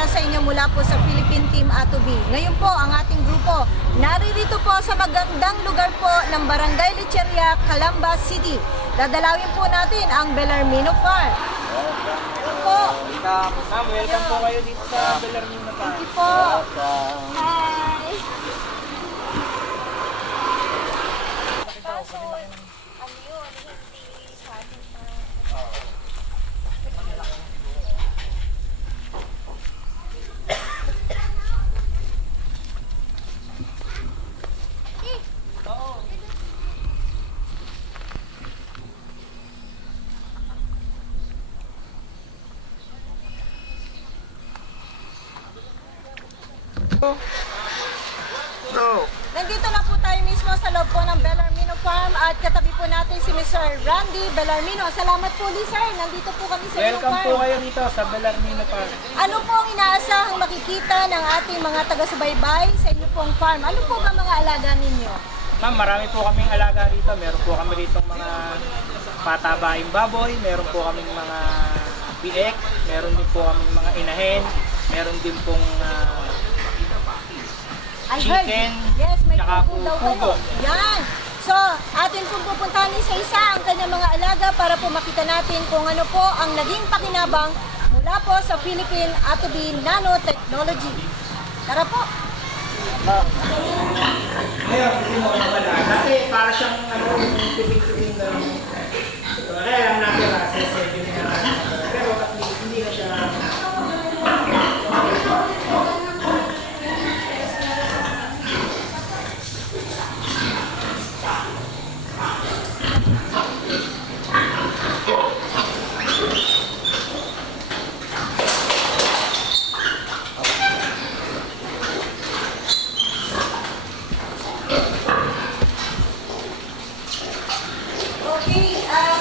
ipapakita sa inyo mula po sa Philippine Team A2B. Ngayon po, ang ating grupo naririto po sa magandang lugar po ng Barangay Lecheria, Calamba City. Dadalawin po natin ang Bellarmino Farm. Hello po. Ma'am, welcome po kayo dito sa Bellarmino Farm. Thank you po. Hi. Kaso, ano yun, hindi sa atin pa. Nandito na po tayo mismo sa loob po ng Bellarmino Farm at katabi po natin si Mr. Randy Bellarmino. Salamat po, sir. Nandito po kami sa inyong farm. Welcome po kayo dito sa Bellarmino Farm. Ano po ang inaasahang makikita ng ating mga taga-subaybay sa inyong pong farm? Ano po ba mga alaga ninyo? Ma'am, marami po kaming alaga rito. Meron po kami rito mga patabaing baboy, meron po kaming mga biek, meron din po kaming mga inahen, meron din pong chicken, yes, may tsaka pugo daw kayo. pugo. Yan. So, atin pong pupuntahan isa-isa ang kanyang mga alaga para po makita natin kung ano po ang naging pakinabang mula po sa Philippine A2B Nanotechnology. Tara po. Ngayon, hindi mo wala. Dati para siyang tubig-tubig na kaya lang natin sa-7 na pero at least hindi na siya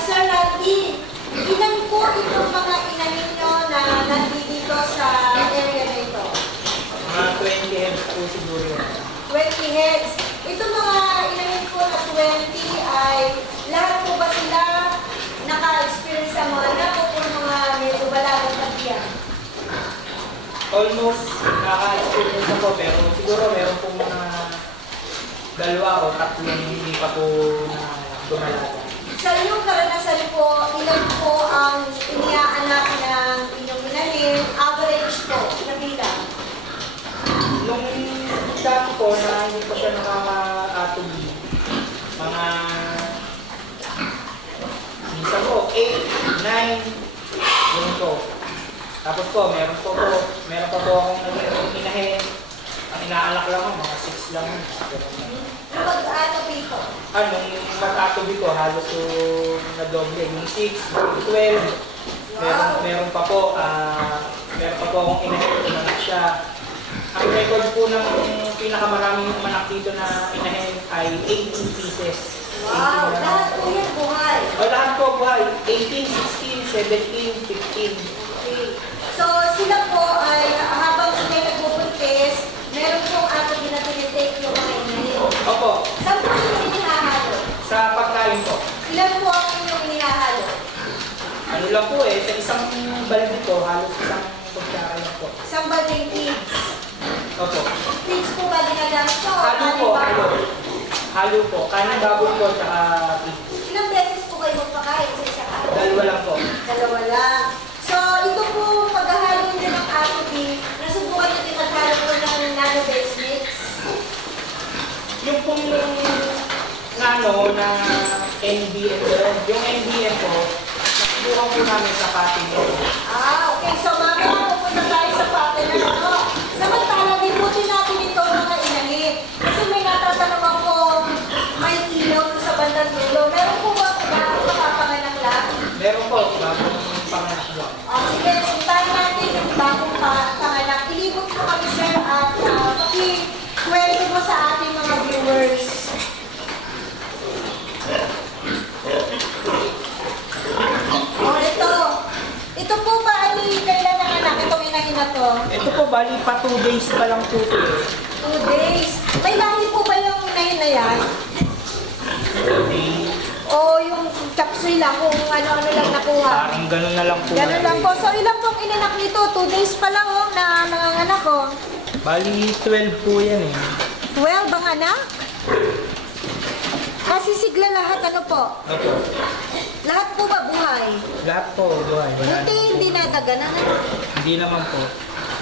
Sir Randy, ilan po itong mga inahin nyo na nandito sa area na ito? mga 20 heads po siguro. 20 heads. Itong mga inahin po na 20 ay lahat po ba sila naka-experience sa mga anak o kung mga medyo balagang pagdiyan? Almost naka-experience ako pero siguro meron pong mga 2 o 3 hindi pa po na dumalaga. Sa inyong karanasan po, ilan po ang iniaanak ng inyong inahin? Average po, na bilang? Nung dati po na hindi pa siya nakaka-atubi, mga minsan po, 8, 9, yun po. Tapos po, meron pa po akong naging inahin. Ang inaalak lang ako, mga 6 lang. Yung pag-atubi po? Nung mag-atubi ko, halos yung na-doble. Yung 6, 12. Meron pa po akong inahin, inanak siya. Ang record po ng pinakamaraming manak dito na inahin ay 18 pieces. Wow! Lahat po yan buhay? Lahat po buhay. 18, 16, 17, 15. Okay. So, sila po ay habang sila nagbubuntis, meron pong ato din na tinitake yung mga inahin. Opo. Saan po yung inihahalo? Sa pagkain po. Ilan po ang inyong inihahalo? Ano lang po sa isang balde po, halos isang kutsara lang po. Isang balding pigs. Opo. Pigs po ba ginagamit po? Halo po, halo. Halo po. Kanin baboy po, tsaka pigs. Ilang beses po kayo magpakain sa isang araw? 2 lang po. 2 lang. So, ito po paghahalo nyo ng atobi, nasubukan nyo din maghalo po ng nano-based mix? Yung pong nano na NBM doon, yung NBM po, nasubukan po namin sa pating po. Okay. So, mamaya pupunta tayo sa patin na ito. Samantala, liputin natin ito mga inahin. Kasi may natatanong ako, may ilaw sa bandang dulo. Meron po ba bago makapanganak lang? Meron po, bagong panganak doon. Sige, puntahan natin yung bagong panganak. Ilibot po kami, sir, at pakikwento mo sa ating mga viewers. Ito po ba, kailan nanganak itong inahin na to? Ito po, bali pa 2 days pa lang po ito. 2 days. May lahi po ba yung inahin na yan? O yung chapsuy lang kung ano-ano lang nakuha. Parang ganun na lang po. Ganun lang po. So, ilan pong inanak nito? 2 days pa lang na nanganganak ko. Bali, 12 po yan eh. 12 ang anak? Kasi sigla lahat ano po? Opo. Lahat po ba buhay? Lahat po, buhay. Wala Buti na. hindi nadaganan. Hindi naman po.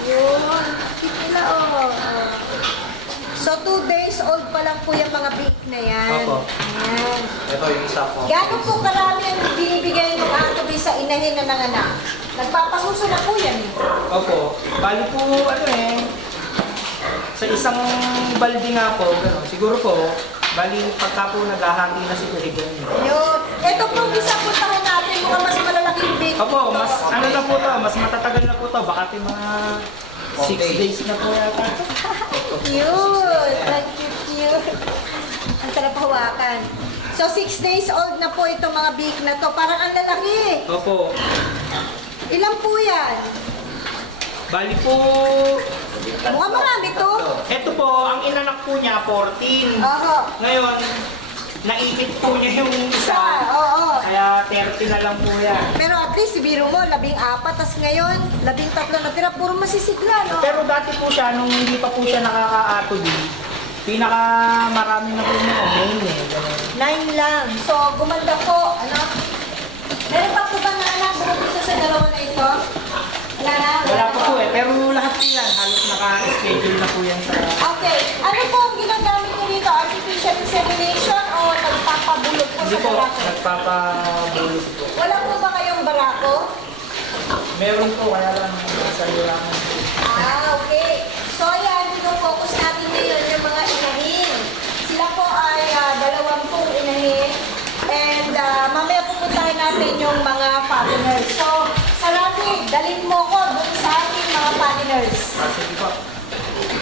Yun. Kikila So, 2 days old pa lang po yung mga big na yan. Opo. Ayan. Ito yung isa po. Gano'n po karami ang binibigay ng atobi sa inahin na nanganak? Nagpapasuso na po yan eh. Opo. Bali po, ano eh, sa isang balde nga po, gano'n. Siguro po, bali pagka po naghahati na siguro ganyan. Yun. Ito po, isang puntahan natin, mukhang mas malalaking big. Opo, mas ano na po to, mas matatagal na po to. Baka yung mga 6 days na po yata. Cute! Like cute. Ang sarap hawakan. So, 6 days old na po itong mga big na to. Parang ang lalaki. Opo. Ilan po yan? Bali po, Mukhang marami to. eto po, ang inanak po niya, 14. Oo. Ngayon, naikit po niya yung Isa. isa. Oo. Kaya 30 na lang po yan. Pero at least, biro mo, 14, tas ngayon, 13 na tira. Puro masisigla, no? Pero dati po siya, nung hindi pa po siya nakaka-atobi, pinaka marami na po niya, main eh. Ganun. 9 lang. So, gumanda po, ano? Meron pa po ba na anak bukod sa dalawa na ito? Wala na? Wala pa po eh, pero lahat po yan, halos naka-schedule na po yan sa... Okay. Ano po ang ginagamit niyo dito? Artificial insemination o nagpapabulot po Hindi sa po, barako? nagpapabulot po. Wala po ba kayong barako? Meron po, kaya lang nasa liwangan po. Okay. So, ayan, focus natin ngayon yung mga inahin. Sila po ay 20 inahin. And mamaya pupuntahan natin yung mga foreigners. So, Salati, dalhin mo ko